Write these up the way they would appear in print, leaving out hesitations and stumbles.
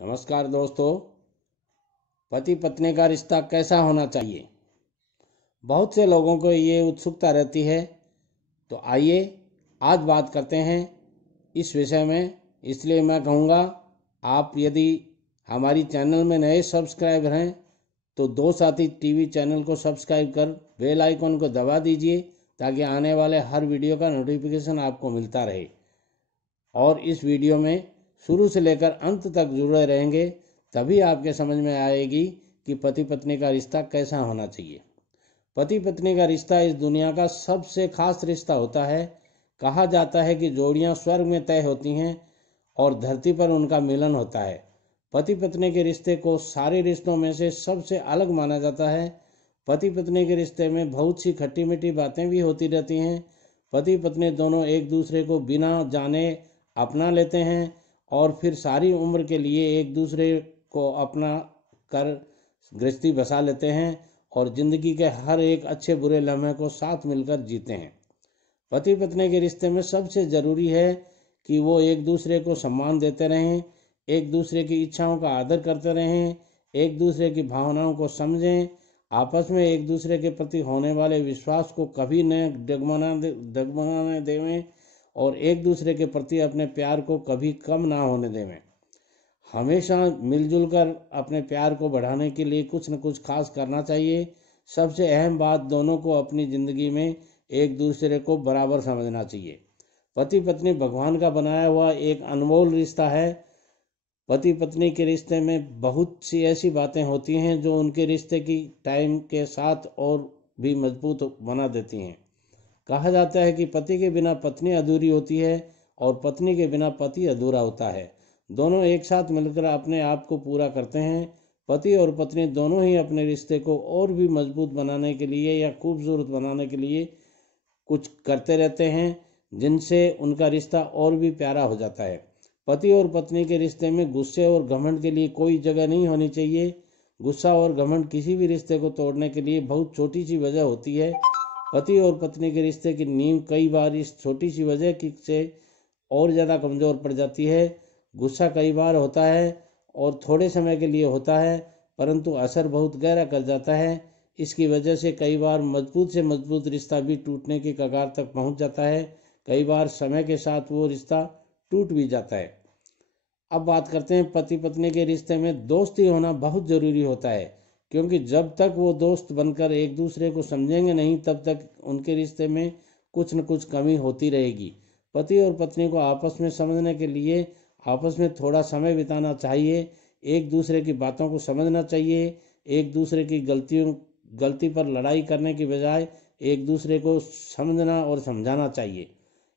नमस्कार दोस्तों। पति पत्नी का रिश्ता कैसा होना चाहिए, बहुत से लोगों को ये उत्सुकता रहती है। तो आइए आज बात करते हैं इस विषय में। इसलिए मैं कहूँगा, आप यदि हमारी चैनल में नए सब्सक्राइबर हैं तो दो साथी टीवी चैनल को सब्सक्राइब कर बेल आइकन को दबा दीजिए, ताकि आने वाले हर वीडियो का नोटिफिकेशन आपको मिलता रहे। और इस वीडियो में शुरू से लेकर अंत तक जुड़े रहेंगे, तभी आपके समझ में आएगी कि पति पत्नी का रिश्ता कैसा होना चाहिए। पति पत्नी का रिश्ता इस दुनिया का सबसे खास रिश्ता होता है। कहा जाता है कि जोड़ियां स्वर्ग में तय होती हैं और धरती पर उनका मिलन होता है। पति पत्नी के रिश्ते को सारे रिश्तों में से सबसे अलग माना जाता है। पति पत्नी के रिश्ते में बहुत सी खट्टी मीठी बातें भी होती रहती हैं। पति पत्नी दोनों एक दूसरे को बिना जाने अपना लेते हैं और फिर सारी उम्र के लिए एक दूसरे को अपना कर गृहस्थी बसा लेते हैं और जिंदगी के हर एक अच्छे बुरे लम्हे को साथ मिलकर जीते हैं। पति पत्नी के रिश्ते में सबसे ज़रूरी है कि वो एक दूसरे को सम्मान देते रहें, एक दूसरे की इच्छाओं का आदर करते रहें, एक दूसरे की भावनाओं को समझें, आपस में एक दूसरे के प्रति होने वाले विश्वास को कभी न डगमगाने देवें और एक दूसरे के प्रति अपने प्यार को कभी कम ना होने देवें। हमेशा मिलजुल कर अपने प्यार को बढ़ाने के लिए कुछ न कुछ खास करना चाहिए। सबसे अहम बात, दोनों को अपनी ज़िंदगी में एक दूसरे को बराबर समझना चाहिए। पति पत्नी भगवान का बनाया हुआ एक अनमोल रिश्ता है। पति पत्नी के रिश्ते में बहुत सी ऐसी बातें होती हैं जो उनके रिश्ते की टाइम के साथ और भी मजबूत बना देती हैं। कहा जाता है कि पति के बिना पत्नी अधूरी होती है और पत्नी के बिना पति अधूरा होता है। दोनों एक साथ मिलकर अपने आप को पूरा करते हैं। पति और पत्नी दोनों ही अपने रिश्ते को और भी मजबूत बनाने के लिए या खूबसूरत बनाने के लिए कुछ करते रहते हैं, जिनसे उनका रिश्ता और भी प्यारा हो जाता है। पति और पत्नी के रिश्ते में गुस्से और घमंड के लिए कोई जगह नहीं होनी चाहिए। गुस्सा और घमंड किसी भी रिश्ते को तोड़ने के लिए बहुत छोटी सी वजह होती है। पति और पत्नी के रिश्ते की नींव कई बार इस छोटी सी वजह से और ज़्यादा कमज़ोर पड़ जाती है। गुस्सा कई बार होता है और थोड़े समय के लिए होता है, परंतु असर बहुत गहरा कर जाता है। इसकी वजह से कई बार मजबूत से मजबूत रिश्ता भी टूटने की कगार तक पहुंच जाता है। कई बार समय के साथ वो रिश्ता टूट भी जाता है। अब बात करते हैं, पति पत्नी के रिश्ते में दोस्ती होना बहुत ज़रूरी होता है, क्योंकि जब तक वो दोस्त बनकर एक दूसरे को समझेंगे नहीं, तब तक उनके रिश्ते में कुछ न कुछ कमी होती रहेगी। पति और पत्नी को आपस में समझने के लिए आपस में थोड़ा समय बिताना चाहिए। एक दूसरे की बातों को समझना चाहिए। एक दूसरे की गलती पर लड़ाई करने की बजाय एक दूसरे को समझना और समझाना चाहिए।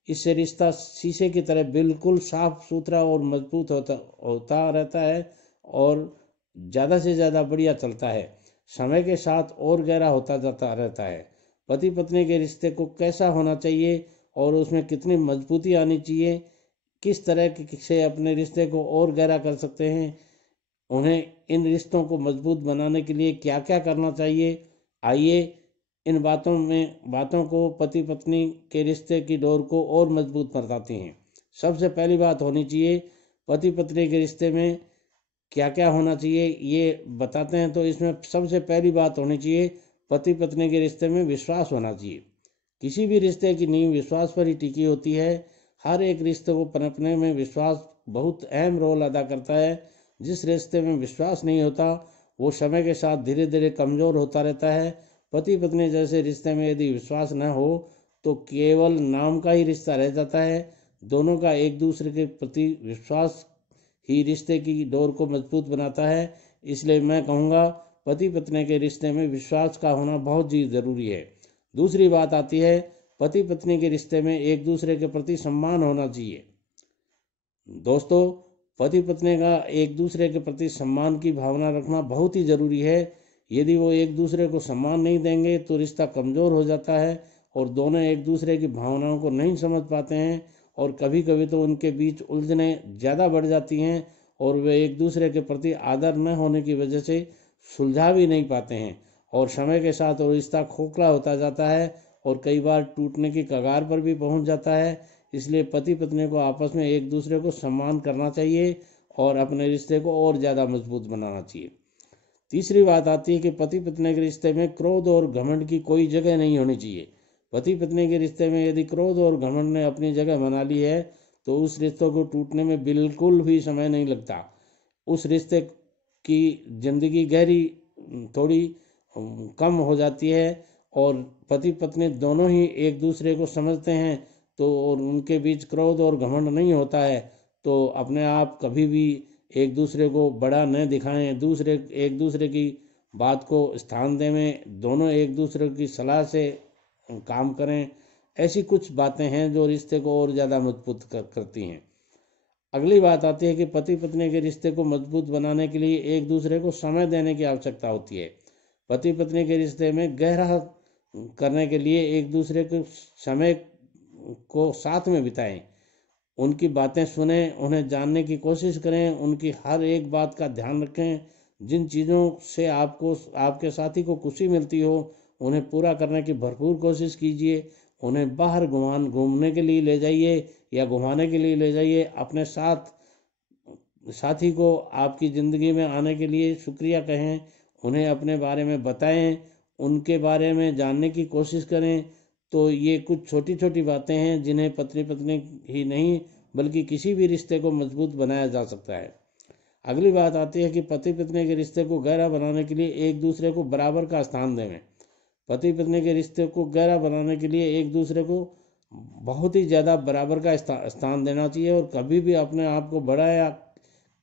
इससे रिश्ता शीशे की तरह बिल्कुल साफ सुथरा और मजबूत होता रहता है और ज़्यादा से ज़्यादा बढ़िया चलता है। समय के साथ और गहरा होता जाता रहता है। पति पत्नी के रिश्ते को कैसा होना चाहिए और उसमें कितनी मजबूती आनी चाहिए, किस तरह से अपने रिश्ते को और गहरा कर सकते हैं, उन्हें इन रिश्तों को मजबूत बनाने के लिए क्या क्या करना चाहिए, आइए इन बातों को पति पत्नी के रिश्ते की डोर को और मजबूत बताते हैं। सबसे पहली बात होनी चाहिए, पति पत्नी के रिश्ते में क्या क्या होना चाहिए ये बताते हैं। तो इसमें सबसे पहली बात होनी चाहिए, पति पत्नी के रिश्ते में विश्वास होना चाहिए। किसी भी रिश्ते की नींव विश्वास पर ही टिकी होती है। हर एक रिश्ते को पनपने में विश्वास बहुत अहम रोल अदा करता है। जिस रिश्ते में विश्वास नहीं होता वो समय के साथ धीरे धीरे कमज़ोर होता रहता है। पति पत्नी जैसे रिश्ते में यदि विश्वास न हो तो केवल नाम का ही रिश्ता रह जाता है। दोनों का एक दूसरे के प्रति विश्वास ही रिश्ते की डोर को मजबूत बनाता है। इसलिए मैं कहूँगा, पति पत्नी के रिश्ते में विश्वास का होना बहुत ही ज़रूरी है। दूसरी बात आती है, पति पत्नी के रिश्ते में एक दूसरे के प्रति सम्मान होना चाहिए। दोस्तों, पति पत्नी का एक दूसरे के प्रति सम्मान की भावना रखना बहुत ही ज़रूरी है। यदि वो एक दूसरे को सम्मान नहीं देंगे तो रिश्ता कमज़ोर हो जाता है और दोनों एक दूसरे की भावनाओं को नहीं समझ पाते हैं और कभी कभी तो उनके बीच उलझनें ज़्यादा बढ़ जाती हैं और वे एक दूसरे के प्रति आदर न होने की वजह से सुलझा भी नहीं पाते हैं और समय के साथ वो रिश्ता खोखला होता जाता है और कई बार टूटने की कगार पर भी पहुंच जाता है। इसलिए पति पत्नी को आपस में एक दूसरे को सम्मान करना चाहिए और अपने रिश्ते को और ज़्यादा मजबूत बनाना चाहिए। तीसरी बात आती है कि पति पत्नी के रिश्ते में क्रोध और घमंड की कोई जगह नहीं होनी चाहिए। पति पत्नी के रिश्ते में यदि क्रोध और घमंड ने अपनी जगह बना ली है तो उस रिश्तों को टूटने में बिल्कुल भी समय नहीं लगता। उस रिश्ते की जिंदगी गहरी थोड़ी कम हो जाती है और पति पत्नी दोनों ही एक दूसरे को समझते हैं तो और उनके बीच क्रोध और घमंड नहीं होता है तो अपने आप कभी भी एक दूसरे को बड़ा न दिखाएं, एक दूसरे की बात को स्थान दें, दोनों एक दूसरे की सलाह से काम करें। ऐसी कुछ बातें हैं जो रिश्ते को और ज़्यादा मजबूत करती हैं। अगली बात आती है कि पति पत्नी के रिश्ते को मजबूत बनाने के लिए एक दूसरे को समय देने की आवश्यकता होती है। पति पत्नी के रिश्ते में गहरा करने के लिए एक दूसरे के समय को साथ में बिताएं, उनकी बातें सुने, उन्हें जानने की कोशिश करें, उनकी हर एक बात का ध्यान रखें। जिन चीज़ों से आपको आपके साथी को खुशी मिलती हो उन्हें पूरा करने की भरपूर कोशिश कीजिए। उन्हें बाहर घूमने के लिए ले जाइए या घुमाने के लिए ले जाइए। अपने साथी को आपकी ज़िंदगी में आने के लिए शुक्रिया कहें, उन्हें अपने बारे में बताएं, उनके बारे में जानने की कोशिश करें। तो ये कुछ छोटी छोटी बातें हैं जिन्हें पति पत्नी ही नहीं बल्कि किसी भी रिश्ते को मजबूत बनाया जा सकता है। अगली बात आती है कि पति पत्नी के रिश्ते को गहरा बनाने के लिए एक दूसरे को बराबर का स्थान दें। पति पत्नी के रिश्ते को गहरा बनाने के लिए एक दूसरे को बहुत ही ज़्यादा बराबर का स्थान देना चाहिए और कभी भी अपने आप को बड़ा या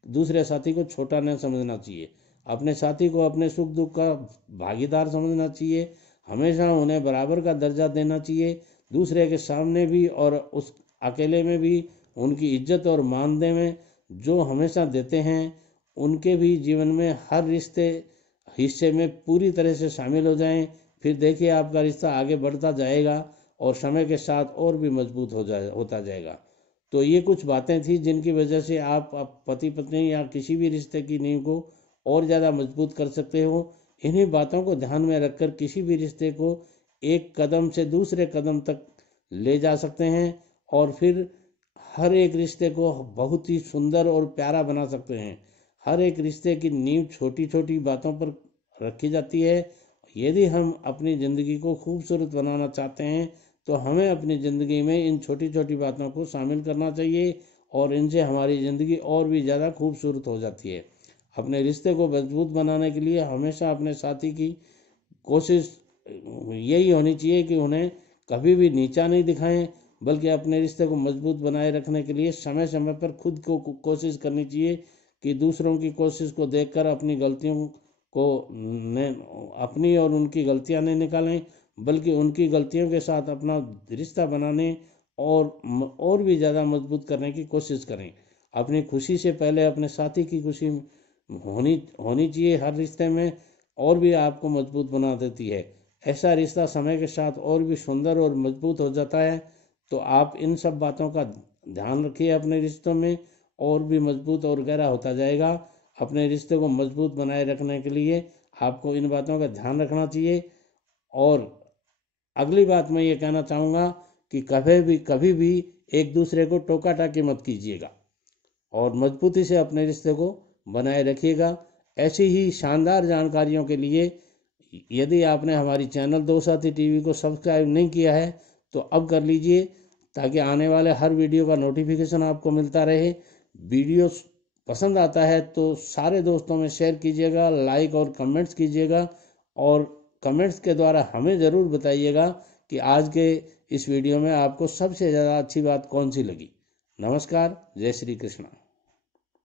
दूसरे साथी को छोटा नहीं समझना चाहिए। अपने साथी को अपने सुख दुख का भागीदार समझना चाहिए। हमेशा उन्हें बराबर का दर्जा देना चाहिए, दूसरे के सामने भी और उस अकेले में भी उनकी इज्जत और मानदेय में जो हमेशा देते हैं उनके भी जीवन में हर हिस्से में पूरी तरह से शामिल हो जाएं। फिर देखिए आपका रिश्ता आगे बढ़ता जाएगा और समय के साथ और भी मजबूत होता जाएगा। तो ये कुछ बातें थी जिनकी वजह से आप पति पत्नी या किसी भी रिश्ते की नींव को और ज़्यादा मजबूत कर सकते हो। इन्हीं बातों को ध्यान में रखकर किसी भी रिश्ते को एक कदम से दूसरे कदम तक ले जा सकते हैं और फिर हर एक रिश्ते को बहुत ही सुंदर और प्यारा बना सकते हैं। हर एक रिश्ते की नींव छोटी छोटी बातों पर रखी जाती है। यदि हम अपनी ज़िंदगी को खूबसूरत बनाना चाहते हैं तो हमें अपनी ज़िंदगी में इन छोटी छोटी बातों को शामिल करना चाहिए और इनसे हमारी ज़िंदगी और भी ज़्यादा खूबसूरत हो जाती है। अपने रिश्ते को मजबूत बनाने के लिए हमेशा अपने साथी की कोशिश यही होनी चाहिए कि उन्हें कभी भी नीचा नहीं दिखाएं, बल्कि अपने रिश्ते को मजबूत बनाए रखने के लिए समय समय पर खुद को कोशिश करनी चाहिए कि दूसरों की कोशिश को देखकर अपनी गलतियों को अपनी और उनकी गलतियां नहीं निकालें, बल्कि उनकी गलतियों के साथ अपना रिश्ता बनाने और भी ज़्यादा मजबूत करने की कोशिश करें। अपनी खुशी से पहले अपने साथी की खुशी होनी चाहिए हर रिश्ते में, और भी आपको मजबूत बना देती है। ऐसा रिश्ता समय के साथ और भी सुंदर और मजबूत हो जाता है। तो आप इन सब बातों का ध्यान रखिए, अपने रिश्तों में और भी मजबूत और गहरा होता जाएगा। अपने रिश्ते को मजबूत बनाए रखने के लिए आपको इन बातों का ध्यान रखना चाहिए। और अगली बात मैं ये कहना चाहूँगा कि कभी भी एक दूसरे को टोका टाकी मत कीजिएगा और मजबूती से अपने रिश्ते को बनाए रखिएगा। ऐसी ही शानदार जानकारियों के लिए यदि आपने हमारी चैनल दो साथी टीवी को सब्सक्राइब नहीं किया है तो अब कर लीजिए, ताकि आने वाले हर वीडियो का नोटिफिकेशन आपको मिलता रहे। वीडियो पसंद आता है तो सारे दोस्तों में शेयर कीजिएगा, लाइक और कमेंट्स कीजिएगा और कमेंट्स के द्वारा हमें ज़रूर बताइएगा कि आज के इस वीडियो में आपको सबसे ज़्यादा अच्छी बात कौन सी लगी। नमस्कार, जय श्री कृष्ण।